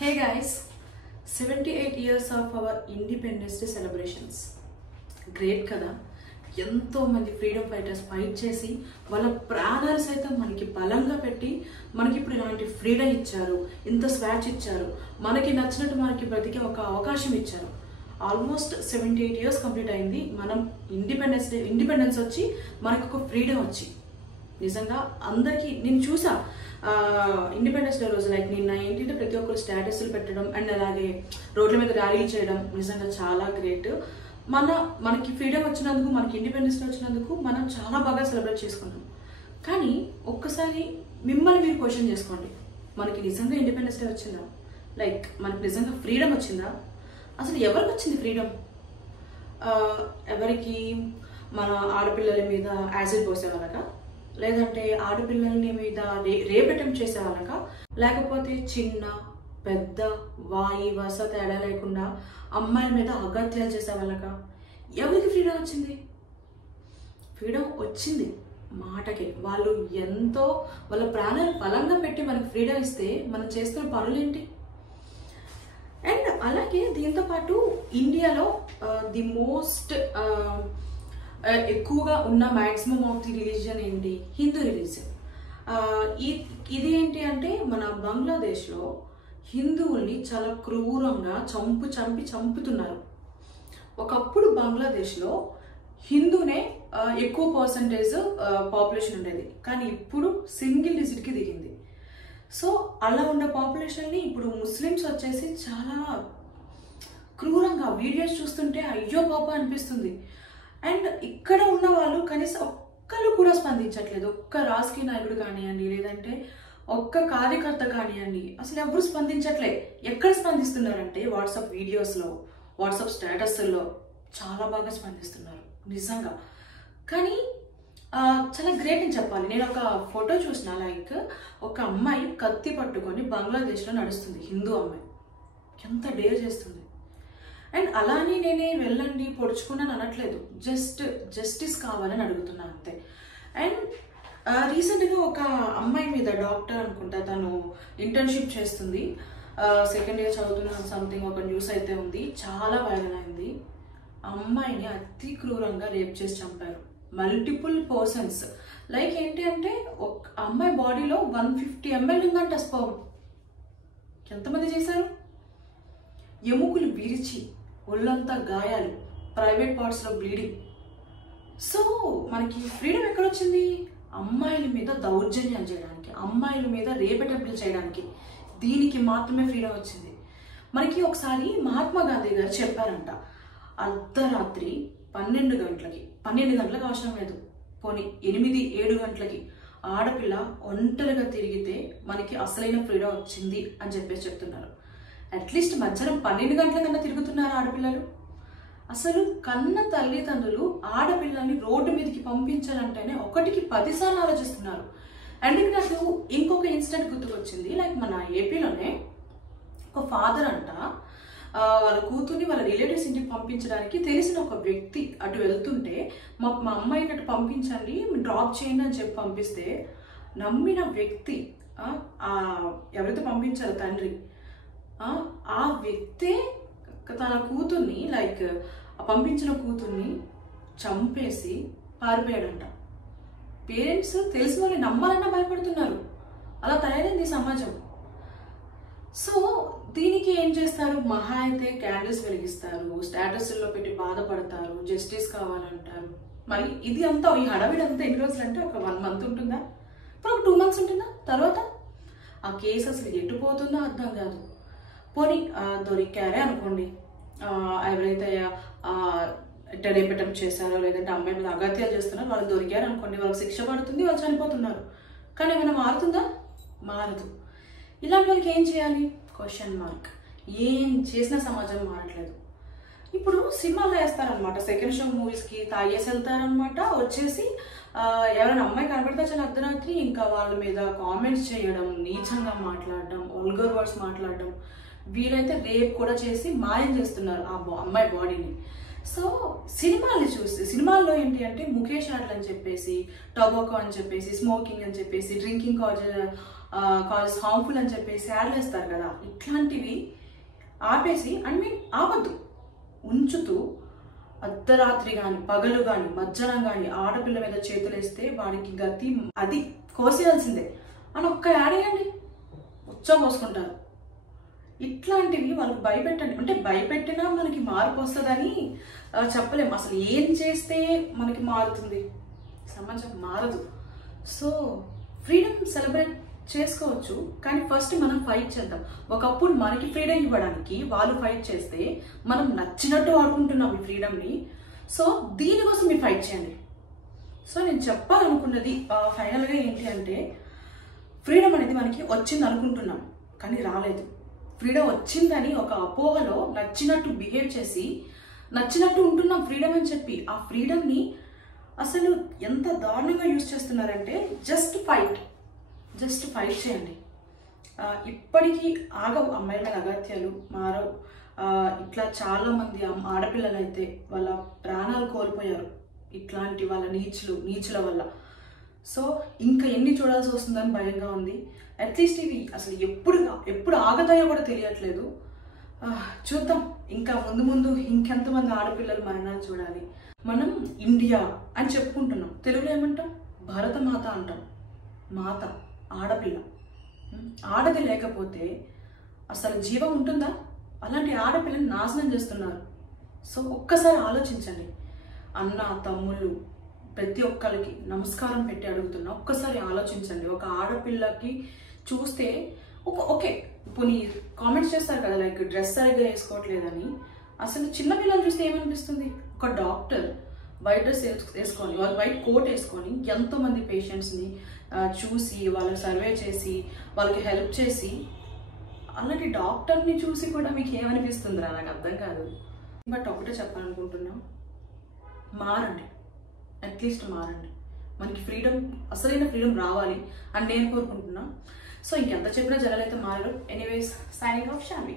Hey guys, 78 years of our Independence Day celebrations. Great kada. ఎంతో మంది freedom fighters fight చేసి వాళ్ళ ప్రాణాలు సైతం మనకి బలంగా పెట్టి మనకి ఇప్పుడు ఇలాంటి ఫ్రీడమ్ ఇచ్చారు, ఇంత స్వాచ్ ఇచ్చారు, మనకి నచ్చినట్టు మనకి బ్రతికే ఒక అవకాశం ఇచ్చారు. ఆల్మోస్ట్ 78 ఇయర్స్ కంప్లీట్ అయింది. మనం ఇండిపెండెన్స్ వచ్చి మనకు ఒక ఫ్రీడమ్ వచ్చి నిజంగా అందరికీ నేను చూసా ఇండిపెండెన్స్ డే రోజు లైక్ నిన్న ఏంటంటే ప్రతి ఒక్కరు స్టేటస్లు పెట్టడం అండ్ అలాగే రోడ్ల మీద ర్యాలీలు చేయడం నిజంగా చాలా గ్రేట్. మనకి ఫ్రీడమ్ వచ్చినందుకు, మనకి ఇండిపెండెన్స్ డే వచ్చినందుకు మనం చాలా బాగా సెలబ్రేట్ చేసుకుంటాం. కానీ ఒక్కసారి మిమ్మల్ని మీరు క్వశ్చన్ చేసుకోండి, మనకి నిజంగా ఇండిపెండెన్స్ డే వచ్చిందా? లైక్ మనకి నిజంగా ఫ్రీడమ్ వచ్చిందా? అసలు ఎవరికి వచ్చింది ఫ్రీడమ్? ఎవరికి? మన ఆడపిల్లల మీద యాసిడ్ పోసే వాళ్ళక, లేదంటే ఆడపిల్లల్ని మీద రేప్ అటెంప్ట్ చేసే వాళ్ళక, లేకపోతే చిన్న పెద్ద వాయి వస తేడా లేకుండా అమ్మాయిల మీద అగత్యాలు చేసే వాళ్ళక? ఎవరికి ఫ్రీడమ్ వచ్చింది? ఫ్రీడమ్ వచ్చింది మాటకి. వాళ్ళు ఎంతో వాళ్ళ ప్రాణాలు బలంగా పెట్టి మనకు ఫ్రీడమ్ ఇస్తే మనం చేస్తున్న పనులేంటి? అండ్ అలాగే దీంతో పాటు ఇండియాలో ది మోస్ట్ ఎక్కువగా ఉన్న మ్యాక్సిమం ఆఫ్ ది రిలీజియన్ ఏంటి? హిందూ రిలీజియన్. ఇది ఏంటి అంటే మన బంగ్లాదేశ్లో హిందువుల్ని చాలా క్రూరంగా చంపుతున్నారు. ఒకప్పుడు బంగ్లాదేశ్లో హిందూనే ఎక్కువ పర్సంటేజ్ పాపులేషన్ ఉండేది, కానీ ఇప్పుడు సింగిల్ డిజిట్కి దిగింది. సో అలా ఉన్న పాపులేషన్ని ఇప్పుడు ముస్లిమ్స్ వచ్చేసి చాలా క్రూరంగా వీడియోస్ చూస్తుంటే అయ్యో పాప అనిపిస్తుంది. అండ్ ఇక్కడ ఉన్న వాళ్ళు కనీసం ఒక్కరు కూడా స్పందించట్లేదు. ఒక్క రాజకీయ నాయకుడు కానివ్వండి, లేదంటే ఒక్క కార్యకర్త కానివ్వండి, అసలు ఎవరు స్పందించట్లే. ఎక్కడ స్పందిస్తున్నారంటే వాట్సాప్ వీడియోస్లో, వాట్సాప్ స్టేటస్ల్లో చాలా బాగా స్పందిస్తున్నారు నిజంగా. కానీ చాలా గ్రేట్ అని చెప్పాలి. నేను ఒక ఫోటో చూసిన, లైక్ ఒక అమ్మాయి కత్తి పట్టుకొని బంగ్లాదేశ్లో నడుస్తుంది, హిందూ అమ్మాయి. ఎంత డేర్ చేస్తుంది. అండ్ అలానే నేనే వెళ్ళండి పొడుచుకున్నాను అనట్లేదు, జస్టిస్ కావాలని అడుగుతున్నాను అంతే. అండ్ రీసెంట్గా ఒక అమ్మాయి మీద డాక్టర్ అనుకుంటా, తను ఇంటర్న్షిప్ చేస్తుంది, సెకండ్ ఇయర్ చదువుతున్న సంథింగ్ ఒక న్యూస్ అయితే ఉంది, చాలా వైరల్ అయింది. అమ్మాయిని అతి క్రూరంగా రేప్ చేసి చంపారు మల్టిపుల్ పర్సన్స్. లైక్ ఏంటి అంటే ఒక అమ్మాయి బాడీలో 150 ml ఉందంట స్పర్మ్. ఎంతమంది చేశారు? ఎముకలు విరిచి ఒళ్ళంతా గాయాలు, ప్రైవేట్ పార్ట్స్లో బ్లీడింగ్. సో మనకి ఫ్రీడమ్ ఎక్కడొచ్చింది? అమ్మాయిల మీద దౌర్జన్యాలు చేయడానికి, అమ్మాయిల మీద రేప్ అటెంప్ట్లు చేయడానికి, దీనికి మాత్రమే ఫ్రీడమ్ వచ్చింది మనకి. ఒకసారి మహాత్మా గాంధీ గారు చెప్పారంట, అర్ధరాత్రి 12 గంటలకు అవసరం లేదు, పోనీ 8-7 గంటలకి ఆడపిల్ల ఒంటరిగా తిరిగితే మనకి అసలైన ఫ్రీడమ్ వచ్చింది అని చెప్పేసి చెప్తున్నారు. అట్లీస్ట్ మధ్యాహ్నం 12 గంటల కన్నా తిరుగుతున్నారు ఆడపిల్లలు. అసలు కన్న తల్లిదండ్రులు ఆడపిల్లల్ని రోడ్డు మీదకి పంపించాలంటేనే 1కి 10 సార్లు ఆలోచిస్తున్నారు. అండ్ నాకు ఇంకొక ఇన్సిడెంట్ గుర్తుకొచ్చింది. లైక్ మన ఏపీలోనే ఒక ఫాదర్ అంట వాళ్ళ కూతుర్ని వాళ్ళ రిలేటివ్స్ ఇంటికి పంపించడానికి తెలిసిన ఒక వ్యక్తి అటు వెళ్తుంటే మా అమ్మాయిని అటు పంపించండి, డ్రాప్ చేయండి అని చెప్పి పంపిస్తే నమ్మిన వ్యక్తి, ఎవరైతే పంపించారో తండ్రి, ఆ వ్యక్తే తన కూతుర్ని, లైక్ పంపించిన కూతుర్ని చంపేసి పారిపోయాడంట. పేరెంట్స్ తెలిసిన వాళ్ళని నమ్మాలన్నా భయపడుతున్నారు. అలా తయారైంది సమాజం. సో దీనికి ఏం చేస్తారు? మహా అయితే క్యాండిల్స్ వెలిగిస్తారు, స్టేటస్లో పెట్టి బాధపడతారు, జస్టిస్ కావాలంటారు. మరి ఇది అంతా, ఈ హడావిడి అంతా ఎన్ని రోజులు అంటే ఒక 1 month ఉంటుందా? ఇప్పుడు ఒక 2 months ఉంటుందా? తర్వాత ఆ కేసు అసలు ఎటు పోతుందో అర్థం కాదు. పోనీ దొరికారే అనుకోండి, ఎవరైతే రేప్ అటెంప్ట్ చేశారో లేదంటే అమ్మాయి మీద అగత్యాలు చేస్తున్నారో వాళ్ళు దొరికారు అనుకోండి, వాళ్ళకి శిక్ష పడుతుంది, వాళ్ళు చనిపోతున్నారు. కానీ ఏమైనా మారుతుందా? మారదు. ఇలాంటి వాళ్ళకి ఏం చేయాలి? Question mark. ఏం చేసినా సమాజం మారట్లేదు. ఇప్పుడు సినిమాలో వేస్తారనమాట, సెకండ్ షో మూవీస్కి తాగేసి వెళ్తారనమాట, వచ్చేసి ఎవరైనా అమ్మాయి కనబడితే చాలా అర్ధరాత్రి ఇంకా వాళ్ళ మీద కామెంట్స్ చేయడం, నీచంగా మాట్లాడడం, వల్గర్ వర్డ్స్ మాట్లాడడం, వీలైతే రేప్ కూడా చేసి మాయం చేస్తున్నారు ఆ అమ్మాయి బాడీని. సో సినిమాల్ని చూసి, సినిమాల్లో ఏంటి అంటే ముఖేష్ ఆటలు అని చెప్పేసి, టొబాకో అని చెప్పేసి, స్మోకింగ్ అని చెప్పేసి, డ్రింకింగ్ కాజ్ హార్మ్ఫుల్ అని చెప్పేసి యాడ్లు వేస్తారు కదా, ఇట్లాంటివి ఆపేసి ఆపద్దు, ఉంచుతూ అర్ధరాత్రి కానీ పగలు కానీ మధ్యాహ్నం కానీ ఆడపిల్ల మీద చేతులేస్తే వాడికి గతి అది కోసేయాల్సిందే అని ఒక్క యాడ్ వేయండి, ఉచ్చబోసుకుంటారు. ఇట్లాంటివి వాళ్ళకి భయపెట్టండి. అంటే భయపెట్టినా మనకి మార్పు వస్తుందని చెప్పలేము. అసలు ఏం చేస్తే మనకి మారుతుంది? సమాజం మారదు. సో ఫ్రీడమ్ సెలబ్రేట్ చేసుకోవచ్చు, కానీ ఫస్ట్ మనం ఫైట్ చేద్దాం. ఒకప్పుడు మనకి ఫ్రీడమ్ ఇవ్వడానికి వాళ్ళు ఫైట్ చేస్తే మనం నచ్చినట్టు ఆడుకుంటున్నాం ఈ ఫ్రీడమ్ని. సో దీనికోసం మీరు ఫైట్ చేయండి. సో నేను చెప్పాలనుకున్నది ఫైనల్గా ఏంటి అంటే, ఫ్రీడమ్ అనేది మనకి వచ్చింది అనుకుంటున్నాం కానీ రాలేదు. ఫ్రీడమ్ వచ్చిందని ఒక అపోహలో నచ్చినట్టు బిహేవ్ చేసి నచ్చినట్టు ఉంటున్నాం ఫ్రీడమ్ అని చెప్పి. ఆ ఫ్రీడమ్ని అసలు ఎంత దారుణంగా యూజ్ చేస్తున్నారంటే, జస్ట్ ఫైట్ చేయండి. ఇప్పటికీ ఆగవు అమ్మాయిల మీద అగత్యాలు, మారవు. ఇట్లా చాలామంది ఆడపిల్లలు అయితే వాళ్ళ ప్రాణాలు కోల్పోయారు ఇట్లాంటి వాళ్ళ నీచుల వల్ల. సో ఇంకా ఎన్ని చూడాల్సి వస్తుందని భయంగా ఉంది. అట్లీస్ట్ ఇవి అసలు ఎప్పుడు ఆగతాయో కూడా తెలియట్లేదు. చూద్దాం, ఇంకా ముందు ఇంకెంతమంది ఆడపిల్లలు మరణాలు చూడాలి. మనం ఇండియా అని చెప్పుకుంటున్నాం, తెలుగులో ఏమంటాం? భారతమాత అంటాం. మాత ఆడపిల్ల, ఆడది లేకపోతే అసలు జీవం ఉంటుందా? అలాంటి ఆడపిల్లని నాశనం చేస్తున్నారు. సో ఒక్కసారి ఆలోచించండి. అన్న తమ్ముళ్ళు ప్రతి ఒక్కరికి నమస్కారం పెట్టి అడుగుతున్నా, ఒక్కసారి ఆలోచించండి. ఒక ఆడపిల్లకి చూస్తే ఓకే పోనీ కామెంట్స్ చేస్తారు కదా, లైక్ డ్రెస్ సరిగ్గా వేసుకోవట్లేదని. అసలు చిన్నపిల్లలు చూస్తే ఏమనిపిస్తుంది? ఒక డాక్టర్ వైట్ డ్రెస్ వేసుకొని, వైట్ కోట్ వేసుకొని ఎంతోమంది పేషెంట్స్ని చూసి వాళ్ళకి సర్వే చేసి వాళ్ళకి హెల్ప్ చేసి, అలాంటి డాక్టర్ని చూసి కూడా మీకు ఏమనిపిస్తుందిరా? నాకు అర్థం కాదు. బట్ ఒకటే చెప్పాలనుకుంటున్నా, మారండి, అట్లీస్ట్ మారండి. మనకి ఫ్రీడమ్, అసలైన ఫ్రీడమ్ రావాలి అని నేను కోరుకుంటున్నా. సో ఇంకెంత చెప్పినా జనాలైతే మారరు. Anyways, signing off, Shanvi.